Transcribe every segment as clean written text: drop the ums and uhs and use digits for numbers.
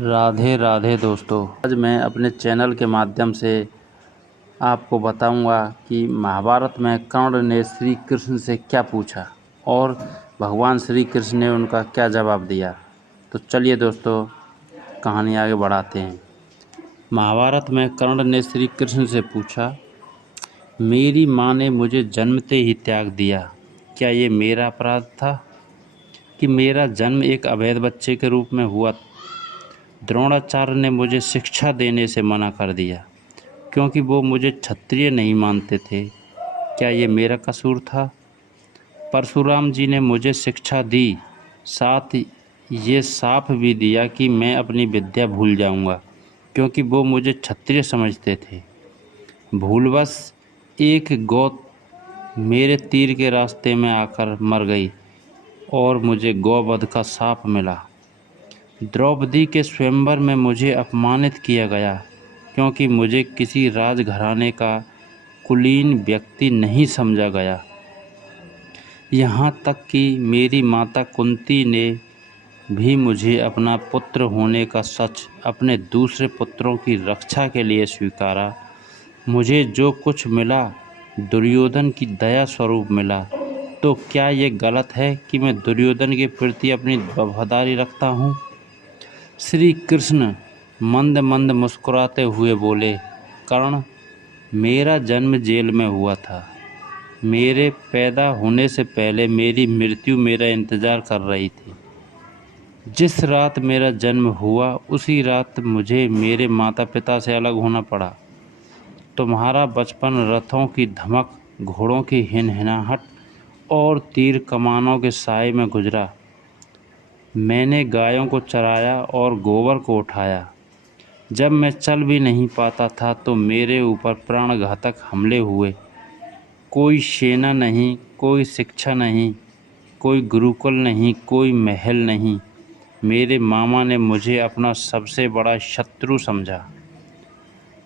राधे राधे दोस्तों। आज मैं अपने चैनल के माध्यम से आपको बताऊंगा कि महाभारत में कर्ण ने श्री कृष्ण से क्या पूछा और भगवान श्री कृष्ण ने उनका क्या जवाब दिया। तो चलिए दोस्तों, कहानी आगे बढ़ाते हैं। महाभारत में कर्ण ने श्री कृष्ण से पूछा, मेरी माँ ने मुझे जन्मते ही त्याग दिया, क्या ये मेरा अपराध था कि मेरा जन्म एक अवैध बच्चे के रूप में हुआ? द्रोणाचार्य ने मुझे शिक्षा देने से मना कर दिया क्योंकि वो मुझे क्षत्रिय नहीं मानते थे, क्या ये मेरा कसूर था? परशुराम जी ने मुझे शिक्षा दी, साथ ये साफ भी दिया कि मैं अपनी विद्या भूल जाऊंगा क्योंकि वो मुझे क्षत्रिय समझते थे। भूलवश एक गौ मेरे तीर के रास्ते में आकर मर गई और मुझे गौवध का शाप मिला। द्रौपदी के स्वयंवर में मुझे अपमानित किया गया क्योंकि मुझे किसी राजघराने का कुलीन व्यक्ति नहीं समझा गया। यहाँ तक कि मेरी माता कुंती ने भी मुझे अपना पुत्र होने का सच अपने दूसरे पुत्रों की रक्षा के लिए स्वीकारा। मुझे जो कुछ मिला दुर्योधन की दया स्वरूप मिला, तो क्या ये गलत है कि मैं दुर्योधन के प्रति अपनी वफादारी रखता हूँ? श्री कृष्ण मंद मंद मुस्कुराते हुए बोले, कर्ण, मेरा जन्म जेल में हुआ था। मेरे पैदा होने से पहले मेरी मृत्यु मेरा इंतज़ार कर रही थी। जिस रात मेरा जन्म हुआ उसी रात मुझे मेरे माता पिता से अलग होना पड़ा। तुम्हारा बचपन रथों की धमक, घोड़ों की हिनहिनाहट और तीर कमानों के साए में गुजरा। मैंने गायों को चराया और गोबर को उठाया। जब मैं चल भी नहीं पाता था तो मेरे ऊपर प्राणघातक हमले हुए। कोई सेना नहीं, कोई शिक्षा नहीं, कोई गुरुकुल नहीं, कोई महल नहीं। मेरे मामा ने मुझे अपना सबसे बड़ा शत्रु समझा।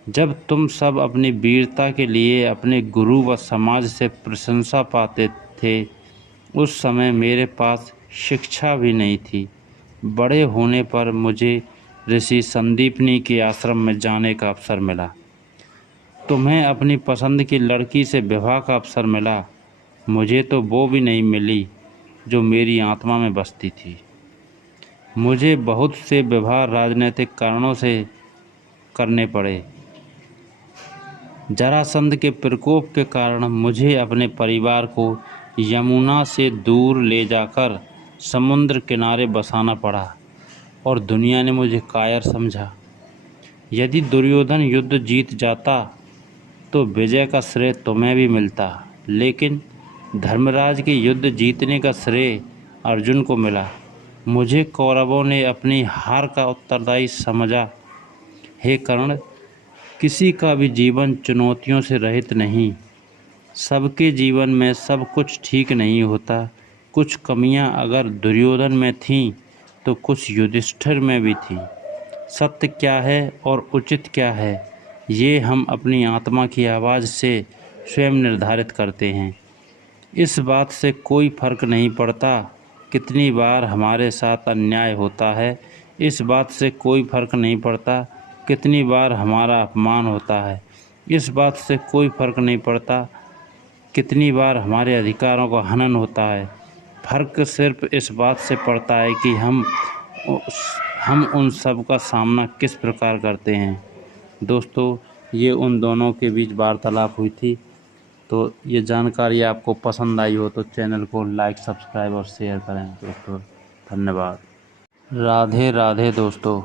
जब तुम सब अपनी वीरता के लिए अपने गुरु व समाज से प्रशंसा पाते थे, उस समय मेरे पास शिक्षा भी नहीं थी। बड़े होने पर मुझे ऋषि संदीपनी के आश्रम में जाने का अवसर मिला। तुम्हें अपनी पसंद की लड़की से विवाह का अवसर मिला। मुझे तो वो भी नहीं मिली जो मेरी आत्मा में बसती थी। मुझे बहुत से विवाह राजनीतिक कारणों से करने पड़े। जरासंध के प्रकोप के कारण मुझे अपने परिवार को यमुना से दूर ले जाकर समुद्र किनारे बसाना पड़ा और दुनिया ने मुझे कायर समझा। यदि दुर्योधन युद्ध जीत जाता तो विजय का श्रेय तुम्हें भी मिलता, लेकिन धर्मराज के युद्ध जीतने का श्रेय अर्जुन को मिला। मुझे कौरवों ने अपनी हार का उत्तरदायी समझा। हे कर्ण, किसी का भी जीवन चुनौतियों से रहित नहीं। सबके जीवन में सब कुछ ठीक नहीं होता। कुछ कमियां अगर दुर्योधन में थीं तो कुछ युधिष्ठिर में भी थी। सत्य क्या है और उचित क्या है, ये हम अपनी आत्मा की आवाज़ से स्वयं निर्धारित करते हैं। इस बात से कोई फर्क नहीं पड़ता कितनी बार हमारे साथ अन्याय होता है। इस बात से कोई फर्क नहीं पड़ता कितनी बार हमारा अपमान होता है। इस बात से कोई फर्क नहीं पड़ता कितनी बार हमारे अधिकारों का हनन होता है। फ़र्क सिर्फ इस बात से पड़ता है कि हम उन सब का सामना किस प्रकार करते हैं। दोस्तों, ये उन दोनों के बीच वार्तालाप हुई थी। तो ये जानकारी आपको पसंद आई हो तो चैनल को लाइक, सब्सक्राइब और शेयर करें दोस्तों। धन्यवाद। राधे राधे दोस्तों।